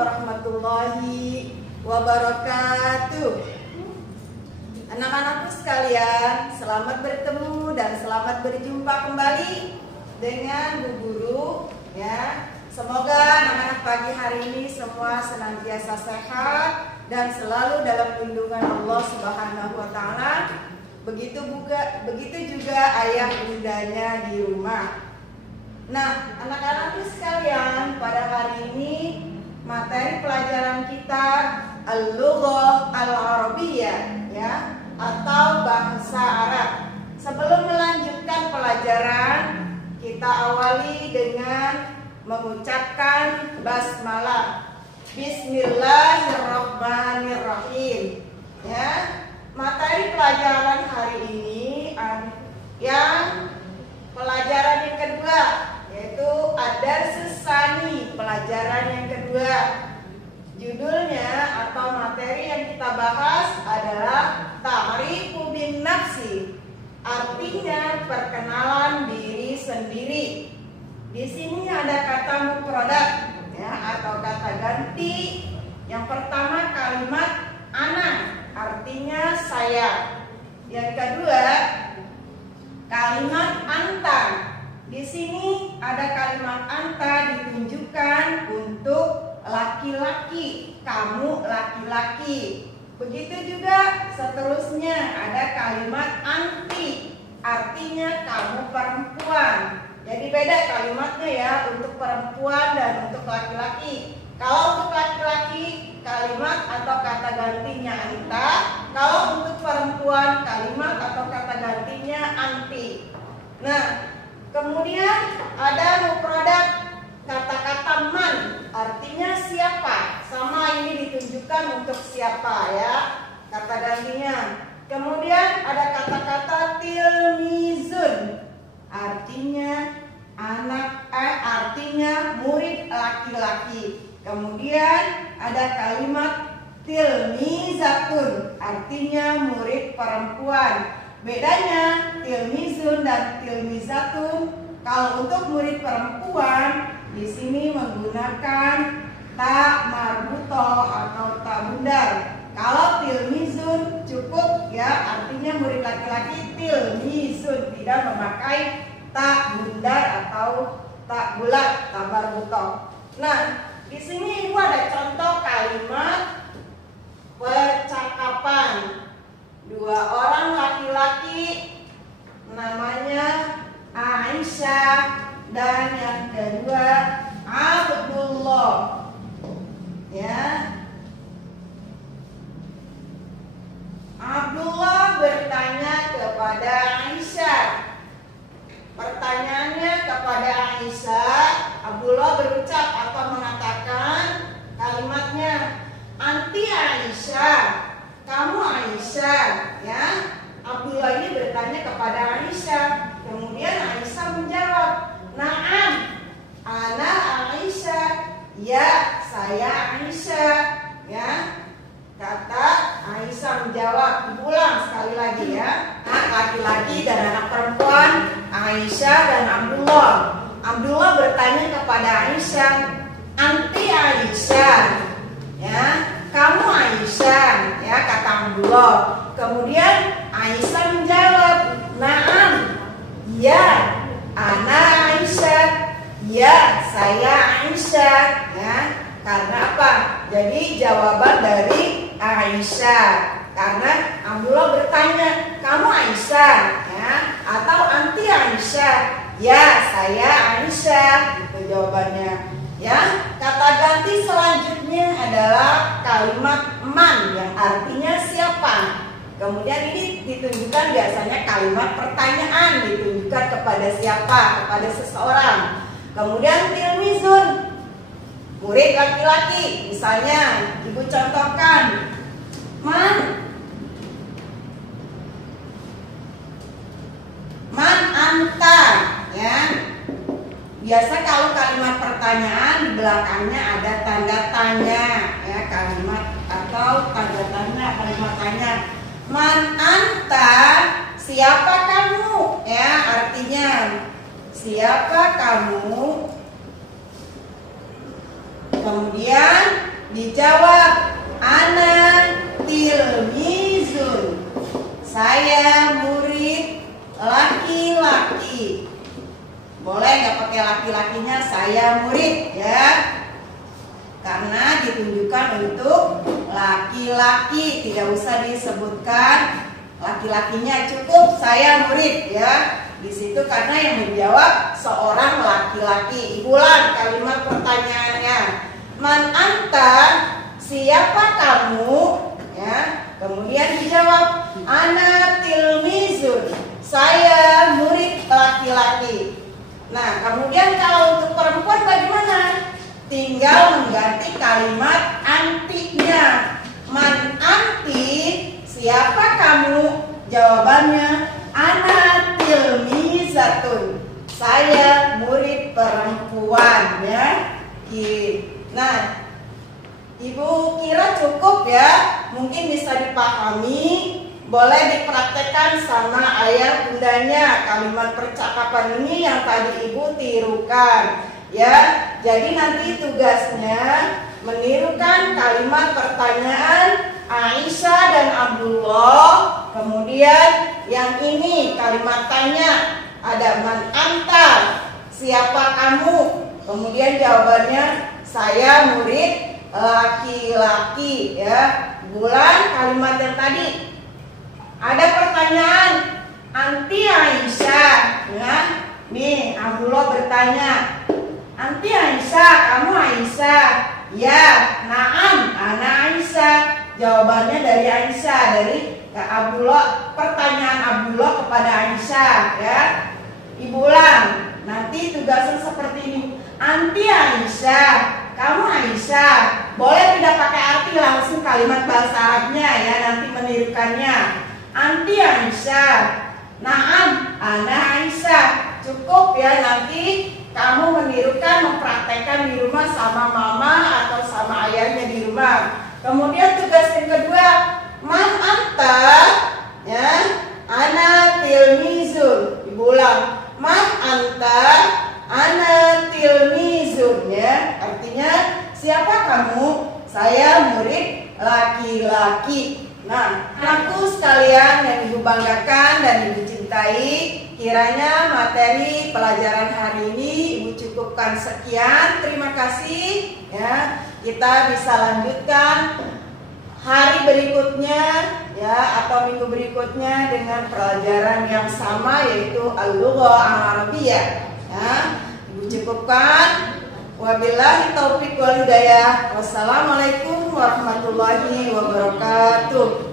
warahmatullahi wabarakatuh. Anak-anakku sekalian, selamat bertemu dan selamat berjumpa kembali dengan Bu Guru ya. Semoga anak-anak pagi hari ini semua senantiasa sehat dan selalu dalam lindungan Allah Subhanahu wa taala. Begitu juga ayah bundanya di rumah. Nah, anak-anakku sekalian, pada hari ini materi pelajaran kita Al-Lughah Al-Arabiyyah ya, atau bahasa Arab. Sebelum melanjutkan pelajaran, kita awali dengan mengucapkan basmalah. Bismillahirrahmanirrahim. Ya, materi pelajaran hari ini yang pelajaran yang kedua, yaitu Ad-Darsus Tsani, pelajaran yang kedua. Judulnya atau materi yang kita bahas adalah Ta'rifu bin Nafsi, artinya perkenalan diri sendiri. Di sini ada kata mufradat ya, atau kata ganti. Yang pertama kalimat ana, artinya saya. Yang kedua kalimat anta. Di sini ada kalimat anta ditunjukkan untuk laki-laki, kamu laki-laki. Begitu juga seterusnya ada kalimat anti, artinya kamu perempuan. Jadi beda kalimatnya ya untuk perempuan dan untuk laki-laki. Kalau untuk laki-laki kalimat atau kata gantinya anta, kalau untuk perempuan kalimat atau kata gantinya anti. Nah, kemudian ada mufradat kata-kata man, artinya siapa. Sama ini ditunjukkan untuk siapa ya, kata gantinya. Kemudian ada kata-kata tilmizun, artinya artinya murid laki-laki. Kemudian ada kalimat tilmizatun, artinya murid perempuan. Bedanya tilmizun dan tilmizatun, kalau untuk murid perempuan di sini menggunakan ta marbutoh atau ta bundar. Kalau tilmizun cukup ya, artinya murid laki-laki tilmizun, tidak memakai ta bundar atau ta bulat, ta marbutoh. Nah, di sini Ibu ada contoh kalimat percakapan. Dua orang laki-laki, namanya Aisyah dan yang kedua Abdullah. Ya. Abdullah bertanya kepada Aisyah. Pertanyaannya kepada Aisyah, Abdullah berucap atau mengatakan kalimatnya, anti Aisyah, kamu Aisyah ya. Abdullah ini bertanya kepada Aisyah. Kemudian Aisyah menjawab, na'am, ana Aisyah, ya saya Aisyah ya. Kata Aisyah menjawab, diulang sekali lagi ya. Anak laki-laki dan anak perempuan, Aisyah dan Abdullah. Abdullah bertanya kepada Aisyah, anti Aisyah ya, kamu Aisyah ya, kata Abdullah. Kemudian Aisyah menjawab, na'am, ya ana Aisyah, ya saya Aisyah ya. Karena apa? Jadi jawaban dari Aisyah, karena Abdullah bertanya, kamu Aisyah ya, atau anti Aisyah, ya saya Aisyah, itu jawabannya ya. Kata ganti selanjutnya adalah kalimat man, yang artinya siapa. Kemudian ini ditunjukkan biasanya kalimat pertanyaan, ditunjukkan kepada siapa, kepada seseorang. Kemudian tilmizun, murid laki-laki. Misalnya Ibu contohkan, man anta ya. Biasa kalau kalimat pertanyaan di belakangnya ada tanda tanya ya, kalimat atau tanda tanya, kalimat tanya. Man anta, siapa kamu ya, artinya siapa kamu. Kemudian Dijawab, ana tilmizun. Saya murid laki-laki. Boleh nggak pakai laki-lakinya, saya murid ya. Karena ditunjukkan untuk laki-laki, tidak usah disebutkan laki-lakinya, cukup saya murid ya. Di situ karena yang menjawab seorang laki-laki. Ulang kalimat pertanyaannya. Man anta, siapa kamu? Ya. Kemudian dijawab, ana tilmizun. Saya murid laki-laki. Nah, kemudian kalau untuk perempuan bagaimana? Tinggal mengganti kalimat antinya. Man anti, siapa kamu? Jawabannya, ana tilmizatun. Saya murid perempuan ya. Nah, Ibu kira cukup ya? Mungkin bisa dipahami. Boleh dipraktekkan sama ayah bundanya kalimat percakapan ini yang tadi Ibu tirukan ya. Jadi nanti tugasnya menirukan kalimat pertanyaan Aisyah dan Abdullah. Kemudian yang ini kalimat tanya, ada man anta, siapa kamu? Kemudian jawabannya saya murid laki-laki ya. Bulan kalimat yang tadi. Ada pertanyaan, anti Aisyah ya. Nih Abdullah bertanya, anti Aisyah, kamu Aisyah? Ya, naam, ana Aisyah. Jawabannya dari Aisyah, dari Kak Abdullah. Pertanyaan Abdullah kepada Aisyah ya. Ibu ulang, nanti tugasnya seperti ini. Anti Aisyah, kamu Aisyah. Boleh tidak pakai arti, langsung kalimat bahasa Arabnya ya, nanti menirukannya. Anti Aisyah, naam, ana Aisyah. Cukup ya, nanti kamu menirukan, mempraktekkan di rumah sama mama atau sama ayahnya di rumah. Kemudian tugas yang kedua, man anta ya, ana tilmizun. Ibu ulang, man anta, ana tilmizun ya. Artinya siapa kamu? Saya murid laki-laki. Nah, anakku sekalian yang Ibu banggakan dan Ibu cintai, kiranya materi pelajaran hari ini Ibu cukupkan sekian. Terima kasih ya. Kita bisa lanjutkan hari berikutnya ya, atau minggu berikutnya dengan pelajaran yang sama, yaitu al-lughah al-arabiyyah ya. Ibu cukupkan. Wabillahi taufiq wal hidayah. Wassalamualaikum warahmatullahi wabarakatuh.